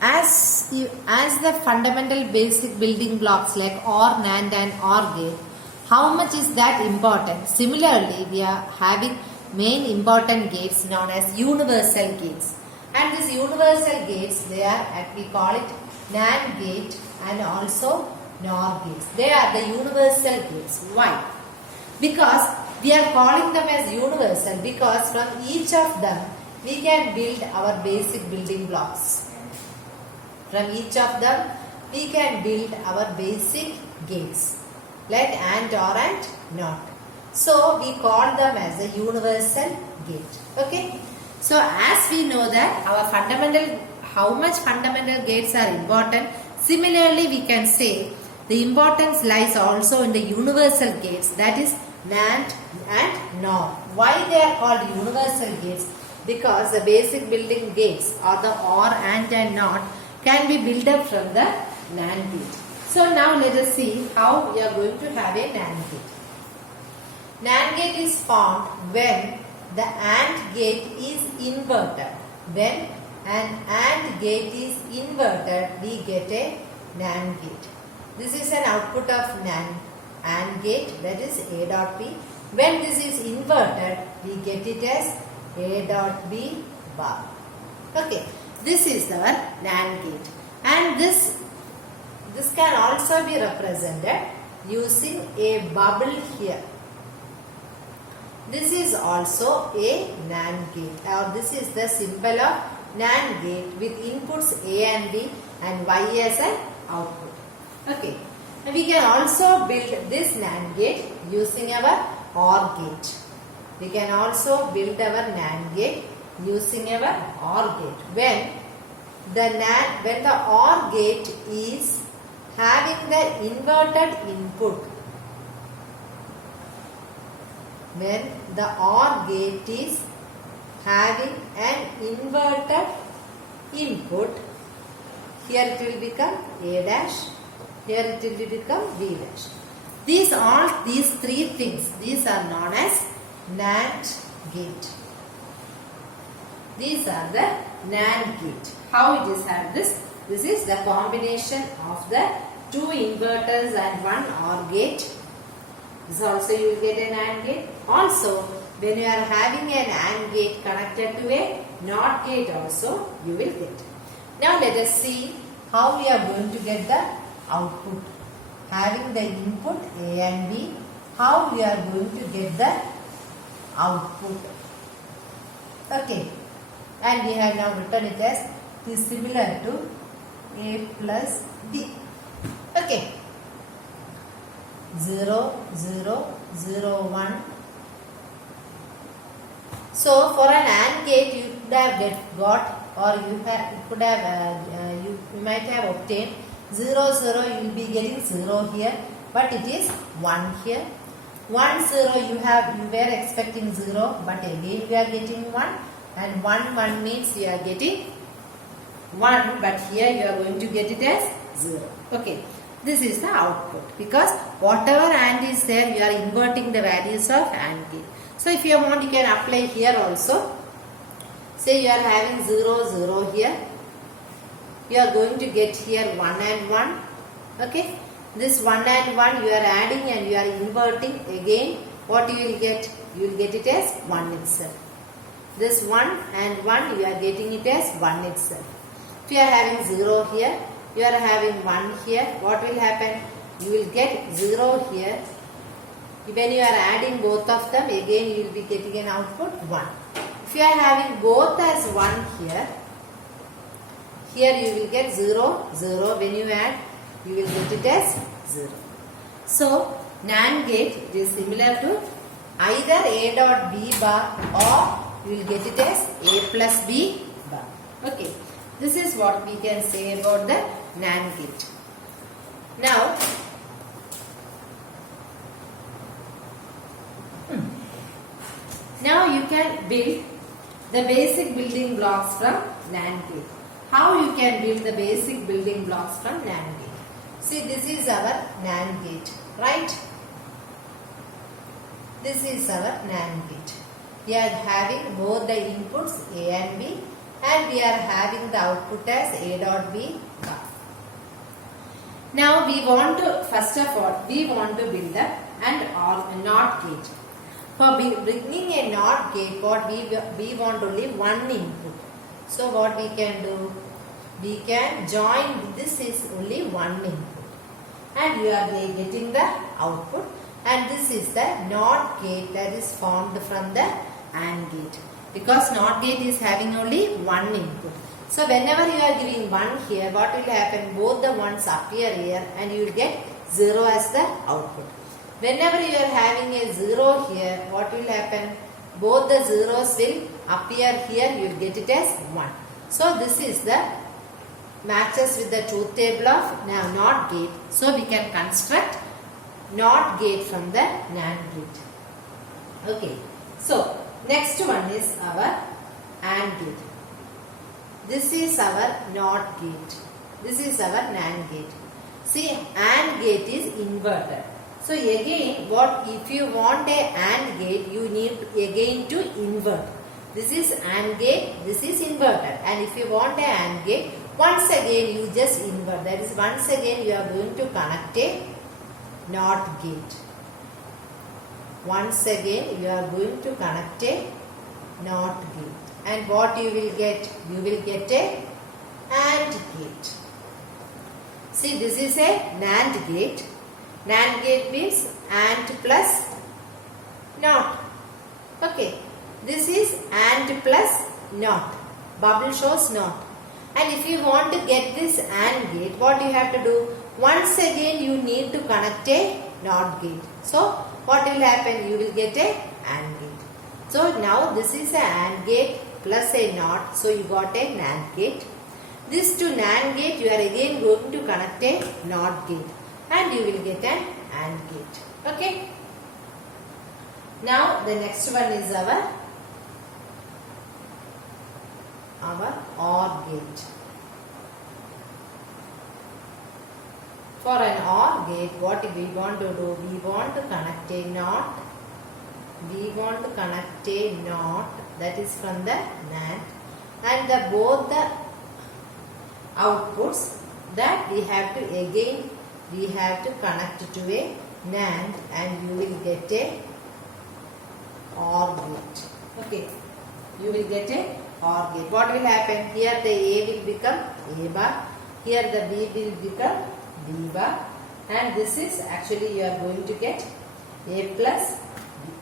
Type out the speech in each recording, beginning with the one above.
as the fundamental basic building blocks like OR, NAND and OR gate, how much is that important? Similarly, we are having main important gates known as universal gates. And these universal gates, we call it NAND gate and also NOR gates. They are the universal gates. Why? Because we are calling them as universal because from each of them we can build our basic building blocks. From each of them we can build our basic gates like AND, OR and NOT. So we call them as a universal gate. Okay. So as we know that how much fundamental gates are important, similarly we can say the importance lies also in the universal gates, that is NAND and NOR. Why they are called universal gates? Because the basic building gates or the OR, AND and NOT can be built up from the NAND gate. So now let us see how we are going to have a NAND gate. NAND gate is formed when the AND gate is inverted. When an AND gate is inverted, we get a NAND gate. This is an output of AND gate, that is A dot B. When this is inverted, we get it as A dot B bar. Okay, this is our NAND gate. And this can also be represented using a bubble here. This is also a NAND gate, or this is the symbol of NAND gate with inputs A and B and Y as an output. Okay, and we can also build this NAND gate using our OR gate. We can also build our NAND gate using our OR gate. When the OR gate is having the inverted input, when the OR gate is having an inverted input, here it will become A dash, here it will become B dash. These three things, these are known as NAND gate. These are the NAND gate. How it is had this? This is the combination of the two inverters and one OR gate. This also you will get an AND gate. Also, when you are having an AND gate connected to a NOT gate also, you will get. Now let us see how we are going to get the output. Having the input A and B, how we are going to get the output. Okay. And we have now written it as is similar to A plus B. Okay. 0, 0, 0, 1. So for an AND gate you could have got, or you might have obtained 0, 0. You will be getting 0 here, but it is 1 here. 1, 0 you were expecting 0, but again we are getting 1, and 1, 1 means you are getting 1, but here you are going to get it as 0. Okay. This is the output, because whatever AND is there, you are inverting the values of AND gate. So if you want, you can apply here also. Say you are having 0, 0 here. You are going to get here 1 and 1. Okay. This 1 and 1 you are adding and you are inverting. Again, what you will get? You will get it as 1 itself. This 1 and 1 you are getting it as 1 itself. If you are having 0 here, you are having 1 here, what will happen? You will get 0 here. When you are adding both of them, again you will be getting an output 1. If you are having both as 1 here, here you will get 0, 0. When you add, you will get it as 0. So, NAND gate is similar to either A dot B bar, or you will get it as A plus B bar. Okay. This is what we can say about the NAND gate. Now you can build the basic building blocks from NAND gate. How you can build the basic building blocks from NAND gate? See, this is our NAND gate, right? This is our NAND gate. We are having both the inputs A and B, and we are having the output as A dot B bar. Now we want to, first of all, we want to build up an OR NOT gate. For beginning a NOT gate, what we want only one input. So what we can do? We can join, this is only one input. And you are getting the output. And this is the NOT gate that is formed from the AND gate. Because NOT gate is having only one input. So whenever you are giving 1 here, what will happen? Both the ones appear here and you will get 0 as the output. Whenever you are having a 0 here, what will happen? Both the zeros will appear here, you will get it as 1. So this is the matches with the truth table of NOT gate. So we can construct NOT gate from the NAND gate. Okay. So next one is our AND gate. This is our NOT gate. This is our NAND gate. See, AND gate is inverted. So again, what if you want a AND gate, you need again to invert. This is AND gate, this is inverted. And if you want a AND gate, once again you just invert. That is, once again you are going to connect a NOT gate. Once again you are going to connect a NOT gate. And what you will get? You will get a AND gate. See, this is a NAND gate. NAND gate means AND plus NOT. Okay. This is AND plus NOT. Bubble shows NOT. And if you want to get this AND gate, what you have to do? Once again you need to connect a NOT gate. So, what will happen? You will get a AND gate. So, now this is a AND gate plus a NOT. So, you got a NAND gate. This to NAND gate, you are again going to connect a NOT gate. And you will get an AND gate. Okay. Now, the next one is our OR gate. For an OR gate, what we want to do? We want to connect a NOT. We want to connect a NOT, that is from the NAND, and both the outputs that we have to connect to a NAND, and you will get a OR gate. Okay, you will get a OR gate. What will happen? Here the A will become A bar, here the B will become B bar, and this is actually you are going to get A plus B.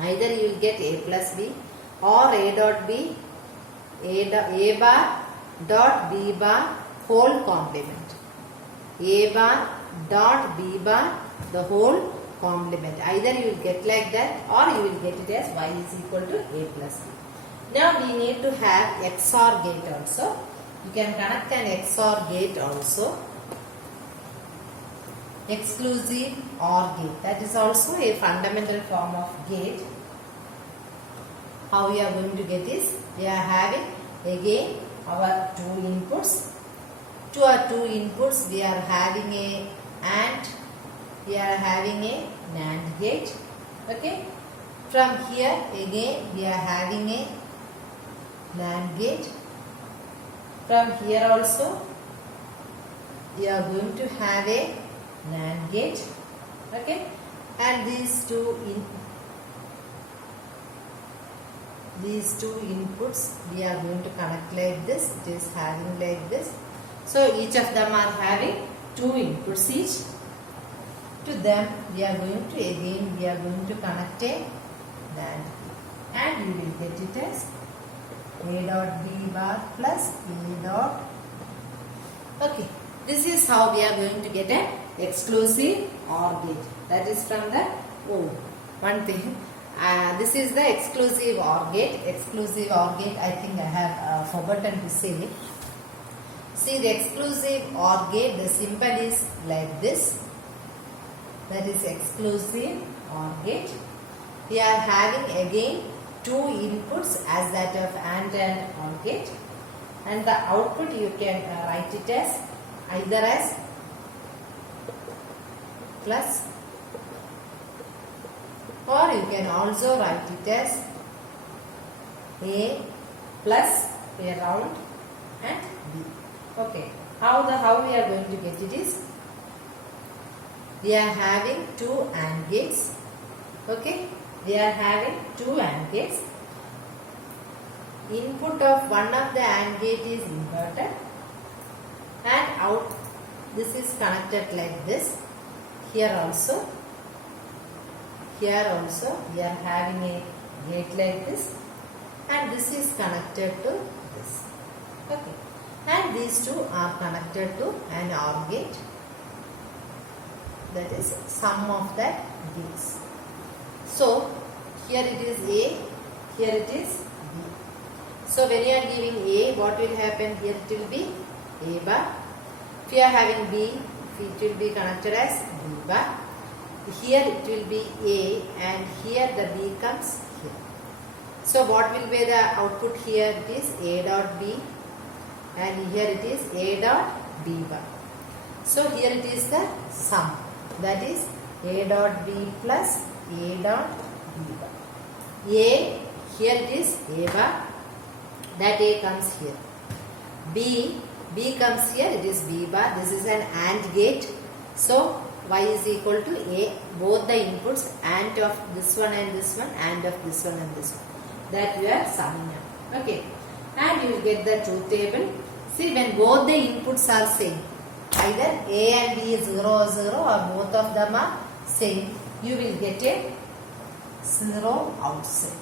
Either you will get A plus B or A dot B, A bar dot B bar whole complement. A bar dot B bar the whole complement. Either you will get like that or you will get it as Y is equal to A plus B. Now we need to have XOR gate also. You can connect an XOR gate also. Exclusive OR gate. That is also a fundamental form of gate. How we are going to get this? We are having again our two inputs. To our two inputs we are having a AND. We are having a NAND gate. Okay. From here again we are having a NAND gate. From here also we are going to have a NAND gate. Okay. And these two inputs we are going to connect like this. It is having like this. So each of them are having two inputs each. To them we are going to connect a NAND, and you will get it as A dot B bar plus A dot. Okay, this is how we are going to get an exclusive OR gate. That is from the one thing. This is the exclusive OR gate. Exclusive OR gate, I think I have forgotten to say. See, the exclusive OR gate, the symbol is like this. That is exclusive OR gate. We are having again two inputs as that of AND and OR gate, and the output you can write it as either as plus, or you can also write it as A plus A round and B. Okay. How we are going to get it is, we are having two AND gates. Okay. We are having two AND gates. Input of one of the AND gate is inverted and out this is connected like this. Here also we are having a gate like this and this is connected to this. Okay. And these two are connected to an OR gate, that is sum of that gates. So here it is A, here it is B. So when you are giving A, what will happen? Here it will be A bar. If you are having B, it will be connected as B bar. Here it will be A and here the B comes here. So what will be the output here? It is A dot B and here it is A dot B bar. So here it is the sum, that is A dot B plus A dot B bar. A, here it is A bar, that A comes here. B comes here, it is B bar. This is an AND gate. So Y is equal to A, both the inputs AND of this one and this one, AND of this one and this one. That we are summing up. Okay. And you will get the truth table. See, when both the inputs are same, either A and B is 0 or 0 or both of them are same, you will get a 0 outside.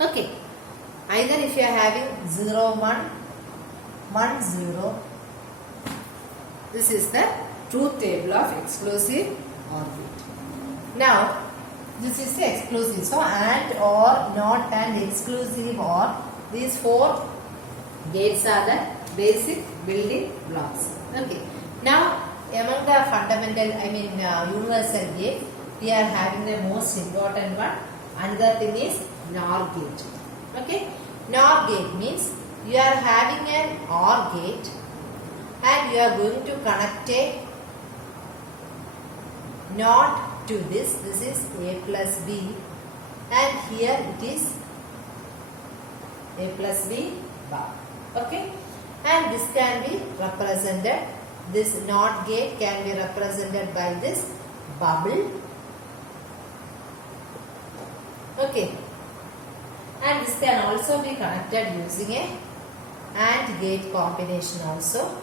Okay. Either if you are having 0, 1, 1, 0, this is the truth table of exclusive OR gate. Now, this is the exclusive. So, AND, OR, NOT and exclusive OR, these four gates are the basic building blocks. Okay. Now, among the fundamental, universal gate, we are having the most important one. Another thing is NOR gate. Okay. NOR gate means you are having an OR gate and you are going to connect a NOT to this. This is A plus B and here it is A plus B bar. Okay. And this can be represented, this NOT gate can be represented by this bubble. Okay. And this can also be connected using a AND gate combination also.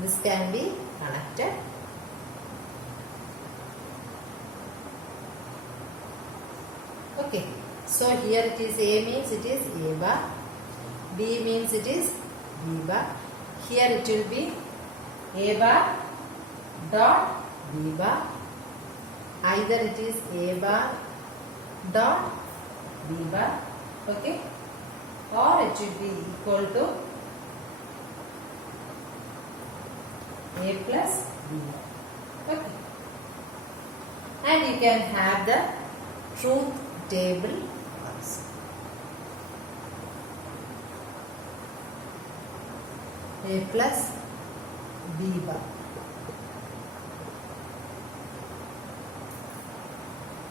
This can be connected. Okay. So here it is A means it is A bar. B means it is B bar. Here it will be A bar dot B bar. Either it is A bar dot B bar. Okay. Or it should be equal to A plus B bar. Okay. And you can have the truth table also. A plus B bar.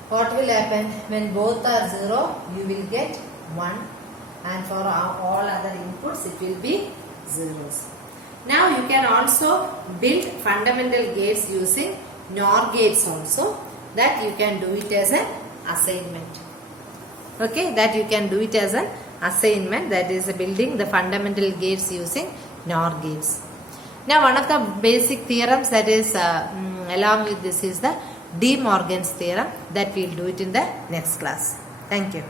What will happen? When both are 0, you will get 1 and for all other inputs it will be zeros. Now you can also build fundamental gates using NOR gates also, that you can do it as an assignment. Okay, that you can do it as an assignment, that is building the fundamental gates using NOR gates. Now one of the basic theorems that is along with this is the De Morgan's theorem, that we will do it in the next class. Thank you.